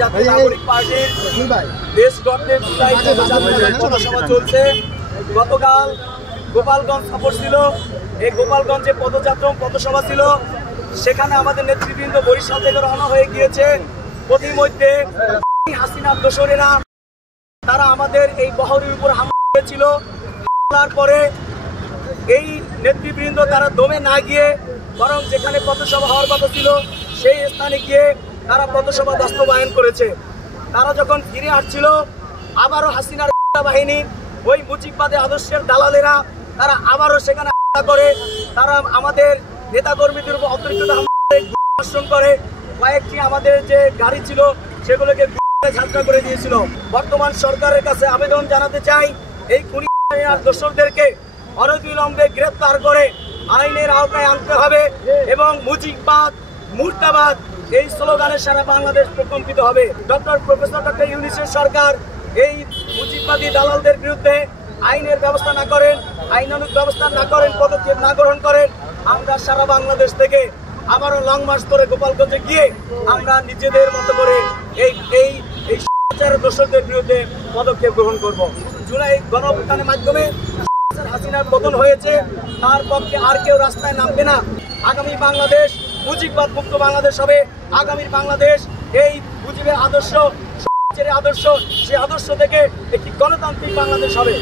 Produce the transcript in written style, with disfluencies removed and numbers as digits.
জাতীয় নাগরিক পার্টির দেশ গঠনের জুলাই পথসভা চলছে। গতকাল গোপালগঞ্জ সফর ছিল। এই গোপালগঞ্জে পথসভা ছিল। সেখানে আমাদের নেতৃবৃন্দ বরিশাল থেকে রওনা হয়ে গিয়েছে। প্রতিমধ্যে হাসিনার দোসরেরা তারা আমাদের এই বহরের উপর হামলা করেছিল। হামলার পরে এই নেতৃবৃন্দ তারা দমে না গিয়ে বরং যেখানে পথসভা হওয়ার কথা ছিল সেই স্থানে গিয়ে তারা পথসভা বাস্তবায়ন করেছে। তারা যখন ফিরে আসছিল আবারও হাসিনার বাহিনী ওই মুজিববাদী আদর্শের দালালেরা তারা আবারও সেখানে হামলা করে। তারা আমাদের নেতাকর্মীদের উপর অতিরিক্ত হামলা করে। কয়েকটি আমাদের যে গাড়ি ছিল সেগুলোকে ঝাঁঝরা করে দিয়েছিল। বর্তমান সরকারের কাছে আবেদন জানাতে চাই, এই খুনি দোষরদেরকে অনতিবিলম্বে গ্রেফতার করে আইনের আওতায় আনতে হবে এবং মুজিববাদ মুর্দাবাদ এই স্লোগানে সারা বাংলাদেশ প্রকম্পিত হবে। প্রফেসর ডক্টর ইউনূসের সরকার এই মুজিববাদী দালালদের বিরুদ্ধে আইনের ব্যবস্থা না করেন, আইনানুগ ব্যবস্থা না করেন, পদক্ষেপ না গ্রহণ করেন, আমরা সারা বাংলাদেশ থেকে আবারও লং মার্চ করে গোপালগঞ্জে গিয়ে আমরা নিজেদের মতো করে এই দোষরদের বিরুদ্ধে পদক্ষেপ গ্রহণ করব। জুলাই গণঅভ্যুত্থানের মাধ্যমে হাসিনার পতন হয়েছে, তার পক্ষে আর কেউ রাস্তায় নামবে না। আগামী বাংলাদেশ মুজিববাদ মুক্ত বাংলাদেশ হবে। আগামীর বাংলাদেশ এই মুজিবের আদর্শ, সেই আদর্শ থেকে একটি গণতান্ত্রিক বাংলাদেশ হবে।